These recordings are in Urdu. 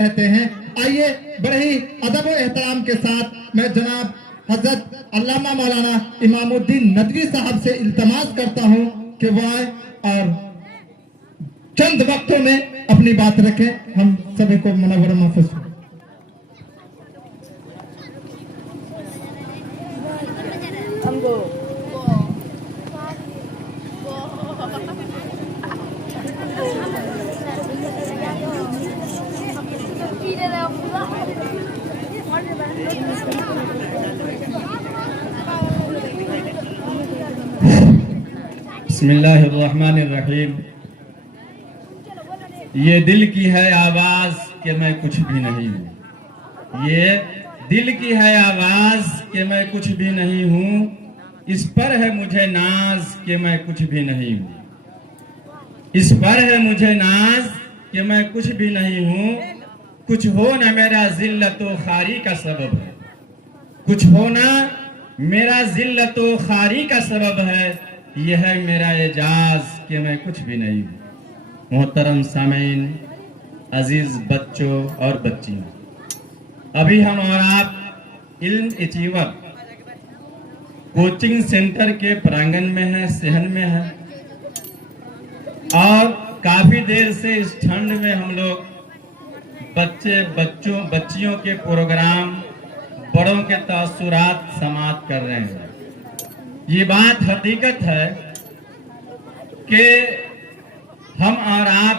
کہتے ہیں. آئیے بڑے ہی ادب و احترام کے ساتھ میں جناب حضرت علامہ مولانا امام الدین ندوی صاحب سے التماس کرتا ہوں کہ وہ آئے اور چند وقتوں میں اپنی بات رکھیں. ہم سبھی کو منور و محفوظ کریں. بسم اللہ الرحمن الرحیم. یہ دل کی ہے آواز کہ میں کچھ بھی نہیں ہوں. یہ دل کی ہے آواز کہ میں کچھ بھی نہیں ہوں. اس پر ہے مجھے ناز کہ میں کچھ بھی نہیں ہوں. اس پر ہے مجھے ناز کہ میں کچھ بھی نہیں ہوں. کچھ ہونا میرا ذلت و خواری کا سبب ہے. کچھ ہونا میرا ذلت و خواری کا سبب ہے. یہ ہے میرا اعجاز کہ میں کچھ بھی نہیں ہوں. محترم سامعین، عزیز بچوں اور بچیوں، ابھی ہم اور آپ علم اچیور کوچنگ سینٹر کے پرانگن میں ہیں، صحن میں ہیں، اور کافی دیر سے اس ٹھنڈ میں ہم لوگ بچیوں کے پروگرام، بڑوں کے تاثرات سماعت کر رہے ہیں. یہ بات حقیقت ہے کہ ہم اور آپ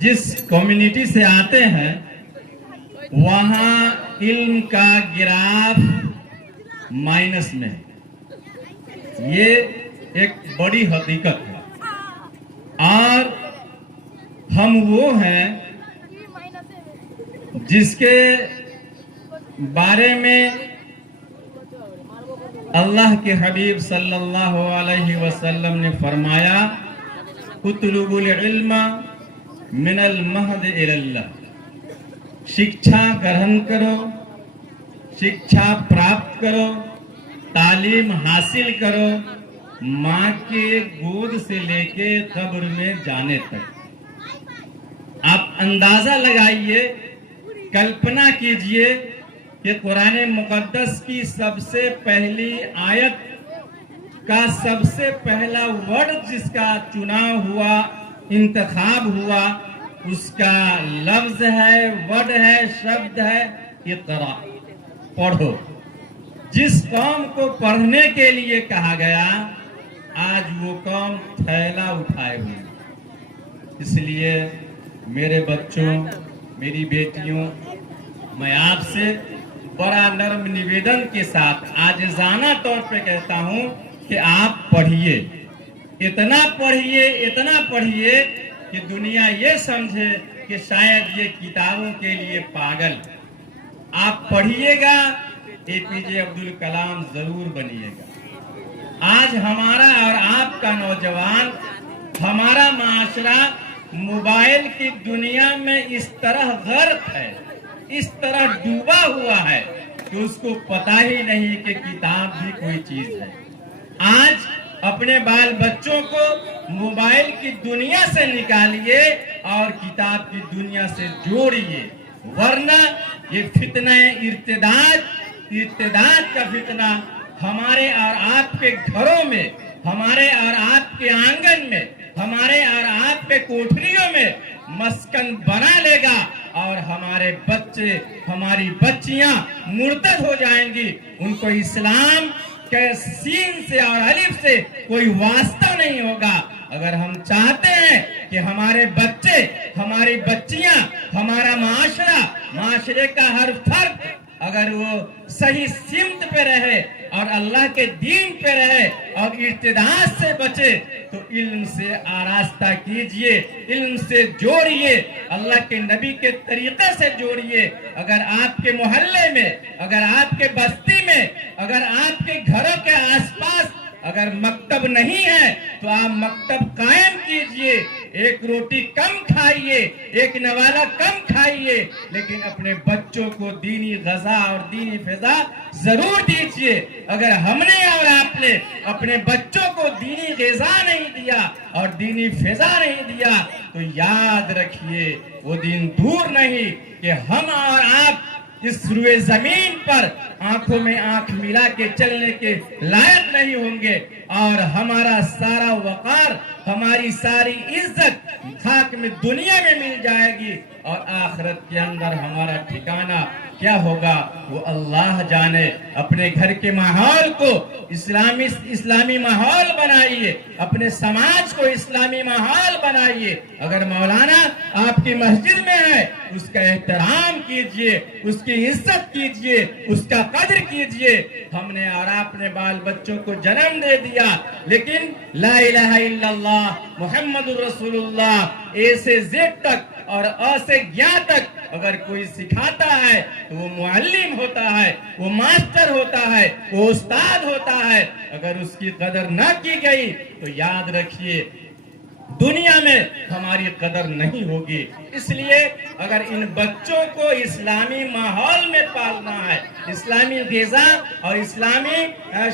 جس کمیونٹی سے آتے ہیں وہاں علم کا گراف مائنس میں ہے. یہ ایک بڑی حقیقت ہے. اور ہم وہ ہیں جس کے بارے میں اللہ کے حبیب صلی اللہ علیہ وسلم نے فرمایا، اطلبوا العلم من المہد الی اللہ. شکچھا گرہن کرو، شکچھا پراپت کرو، تعلیم حاصل کرو، ماں کے گود سے لے کے قبر میں جانے تک. آپ اندازہ لگائیے، کلپنا کیجئے کہ قرآن مقدس کی سب سے پہلی آیت کا سب سے پہلا ورڈ جس کا چناؤ ہوا، انتخاب ہوا، اس کا لفظ ہے، ورڈ ہے، شبد ہے، اقرا، پڑھو. جس قوم کو پڑھنے کے لیے کہا گیا، آج وہ قوم تھیلا اٹھائے ہوئے. اس لیے میرے بچوں، میری بیٹیوں، میں آپ سے بڑا نرم نویدن کے ساتھ عاجزانہ طور پہ کہتا ہوں کہ آپ پڑھیے. اتنا پڑھیے، اتنا پڑھیے کہ دنیا یہ سمجھے کہ شاید یہ کتابوں کے لیے پاگل. آپ پڑھیے گا، اے پی جے عبدالکلام ضرور بنیے گا. آج ہمارا اور آپ کا نوجوان، ہمارا معاشرہ موبائل کی دنیا میں اس طرح غرق ہے، اس طرح ڈوبا ہوا ہے کہ اس کو پتہ ہی نہیں کہ کتاب بھی کوئی چیز ہے. آج اپنے بال بچوں کو موبائل کی دنیا سے نکالیے اور کتاب کی دنیا سے جوڑیے، ورنہ یہ فتنہ ارتداد کا فتنہ ہمارے اور آپ کے گھروں میں، ہمارے اور آپ کے آنگن میں، ہمارے اور آپ کے کوٹھریوں میں مسکن بنا لے گا، اور ہمارے بچے، ہماری بچیاں مرتد ہو جائیں گی. ان کو اسلام کے سین سے اور الف سے کوئی واسطہ نہیں ہوگا. اگر ہم چاہتے ہیں کہ ہمارے بچے، ہماری بچیاں، ہمارا معاشرے کا ہر فرد اگر وہ صحیح سمت پہ رہے اور اللہ کے دین پہ رہے اور ارتداد سے بچے، تو علم سے آراستہ کیجئے، علم سے جوڑیے، اللہ کے نبی کے طریقے سے جوڑیے. اگر آپ کے محلے میں، اگر آپ کے بستی میں، اگر آپ کے گھروں کے آس پاس اگر مکتب نہیں ہے تو آپ مکتب قائم کیجئے، ایک روٹی کم کھائیے، ایک نوالہ کم کھائیے، لیکن اپنے بچوں کو دینی غذا اور دینی فضا ضرور دیجئے۔ اگر ہم نے اور آپ نے اپنے بچوں کو دینی غذا نہیں دیا اور دینی فضا نہیں دیا تو یاد رکھیے وہ دن دور نہیں کہ ہم اور آپ اس روئے زمین پر آنکھوں میں آنکھ ملا کے چلنے کے لائق نہیں ہوں گے، اور ہمارا سارا وقار، ہماری ساری عزت خاک میں دنیا میں مل جائے گی، اور آخرت کے اندر ہمارا ٹھکانہ کیا ہوگا وہ اللہ جانے۔ اپنے گھر کے ماحول کو اسلامی ماحول بنائیے، اپنے سماج کو اسلامی ماحول بنائیے۔ اگر مولانا آپ کی مسجد میں ہے اس کا احترام کیجئے، اس کی عزت کیجئے، اس کا قدر کیجئے۔ ہم نے اور آپ نے بال بچوں کو جنم دے دیا، لیکن لا الہ الا اللہ محمد رسول اللہ اے سے زیڈ تک اور آ سے گیا تک اگر کوئی سکھاتا ہے تو وہ معلم ہوتا ہے، وہ ماسٹر ہوتا ہے، وہ استاد ہوتا ہے۔ اگر اس کی قدر نہ کی گئی تو یاد رکھیے دنیا میں ہماری قدر نہیں ہوگی۔ اس لیے اگر ان بچوں کو اسلامی ماحول میں پالنا ہے، اسلامی غذا اور اسلامی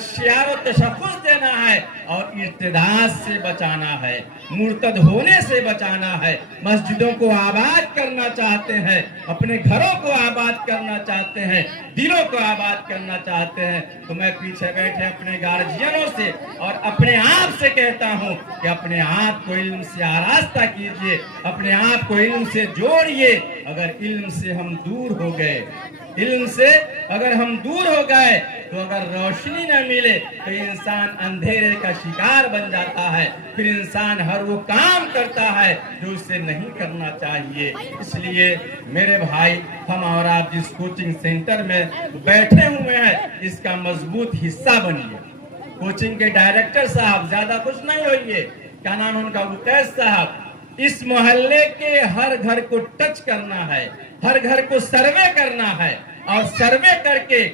شعار و تشخص دینا ہے، اور ارتداد سے بچانا ہے، مرتد ہونے سے بچانا ہے، مسجدوں کو آباد کرنا چاہتے ہیں، اپنے گھروں کو آباد کرنا چاہتے ہیں، دلوں کو آباد کرنا چاہتے ہیں، تو میں پیچھے بیٹھے اپنے گارجینوں سے اور اپنے آپ سے کہتا ہوں کہ اپنے آپ کو علم سے آراستہ کیجئے، اپنے آپ کو علم سے جوڑیے۔ اگر علم سے ہم دور ہو گئے، علم سے اگر ہم دور ہو گئے تو اگر روشنی نہ ملے تو انسان اندھیرے کا شکار بن جاتا ہے، پھر انسان ہر وہ کام کرتا ہے جو اسے نہیں کرنا چاہیے۔ اس لیے میرے بھائی، ہم اور آپ جس کوچنگ سینٹر میں بیٹھے ہوئے ہیں اس کا مضبوط حصہ بنیے۔ کوچنگ کے ڈائریکٹر صاحب زیادہ خوش نہیں ہوئیے، کیا نام ان کا، وقیس صاحب، اس محلے کے ہر گھر کو ٹچ کرنا ہے، ہر گھر کو سروے کرنا ہے، اور سروے کر کے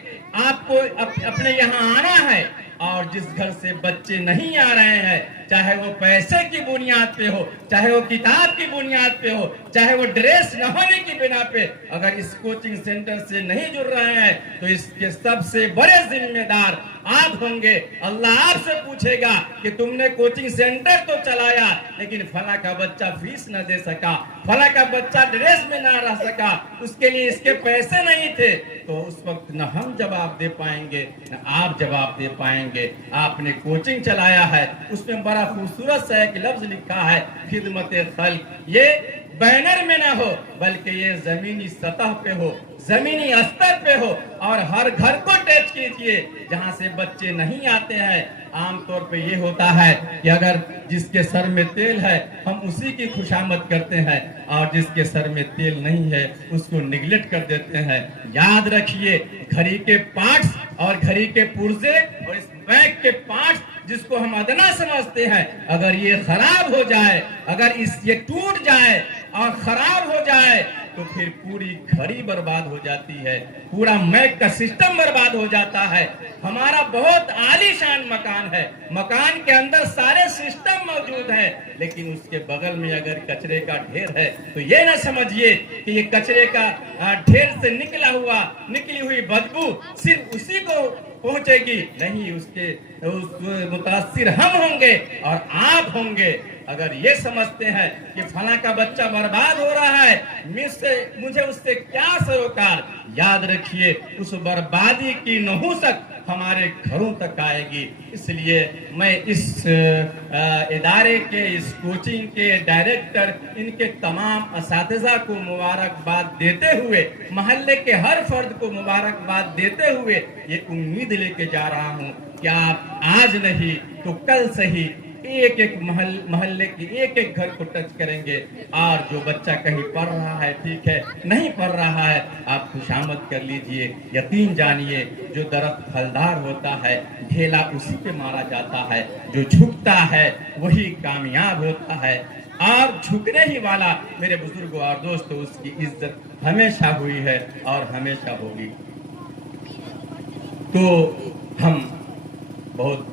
آپ کو اپنے یہاں آنا ہے، اور جس گھر سے بچے نہیں آ رہے ہیں، چاہے وہ پیسے کی بنیاد پہ ہو، چاہے وہ کتاب کی بنیاد پہ ہو، چاہے وہ ڈریس نہ ہونے کی بنا پہ، اگر اس کوچنگ سینٹر سے نہیں جڑ رہے ہیں تو اس کے سب سے بڑے ذمہ دار آپ ہوں گے۔ اللہ آپ سے پوچھے گا کہ تم نے کوچنگ سینٹر تو چلایا لیکن فلاں کا بچہ فیس نہ دے سکا، فلاں کا بچہ ڈریس میں نہ رہ سکا، اس کے لیے اس کے پیسے نہیں تھے، تو اس وقت نہ ہم جواب دے پائیں گے نہ آپ جواب دے پائیں گے۔ آپ نے کوچنگ چلایا ہے، اس میں بڑا خوبصورت سا ایک لفظ لکھا ہے خدمت خلق، یہ بینر میں نہ ہو بلکہ یہ زمینی سطح پہ ہو، زمینی استر پہ ہو، اور ہر گھر کو ٹچ کیجئے جہاں سے بچے نہیں آتے ہیں۔ عام طور پہ یہ ہوتا ہے کہ اگر جس کے سر میں تیل ہے ہم اسی کی خوشامد کرتے ہیں، اور جس کے سر میں تیل نہیں ہے اس کو نگلیکٹ کر دیتے ہیں۔ یاد رکھیے گھڑی کے پارٹس اور گھڑی کے پرزے اور اس بیگ کے پارٹس جس کو ہم ادنا سمجھتے ہیں، اگر یہ خراب ہو جائے، اگر یہ ٹوٹ جائے اور خراب ہو جائے تو پھر پوری گھڑی برباد ہو جاتی ہے، پورا میک کا سسٹم برباد ہو جاتا ہے۔ ہمارا بہت عالی شان مکان ہے، مکان کے اندر سارے سسٹم موجود ہیں، لیکن اس کے بغل میں اگر کچرے کا ڈھیر ہے تو یہ نہ سمجھیے کہ یہ کچرے کا ڈھیر سے نکلی ہوئی بدبو صرف اسی کو پہنچے گی، نہیں، اس متاثر ہم ہوں گے اور آپ ہوں گے۔ اگر یہ سمجھتے ہیں کہ فلاں کا بچہ برباد ہو رہا ہے، مجھے اس سے کیا سروکار، یاد رکھیے اس بربادی کی نحوست ہمارے گھروں تک آئے گی۔ اس لیے میں اس ادارے کے، اس کوچنگ کے ڈائریکٹر، ان کے تمام اساتذہ کو مبارکباد دیتے ہوئے، محلے کے ہر فرد کو مبارکباد دیتے ہوئے یہ امید لے کے جا رہا ہوں کہ آپ آج نہیں تو کل صحیح ایک ایک محلے کی ایک ایک گھر کو ٹچ کریں گے، اور جو بچہ کہیں پڑھ رہا ہے ٹھیک ہے، نہیں پڑھ رہا ہے آپ خوشامد کر لیجئے۔ یقین جانیے جو درخت پھلدار ہوتا ہے ڈھیلا اسی پہ مارا جاتا ہے، جو جھکتا ہے وہی کامیاب ہوتا ہے، اور جھکنے ہی والا میرے بزرگوں اور دوستوں اس کی عزت ہمیشہ ہوئی ہے اور ہمیشہ ہوگی۔ تو ہم بہت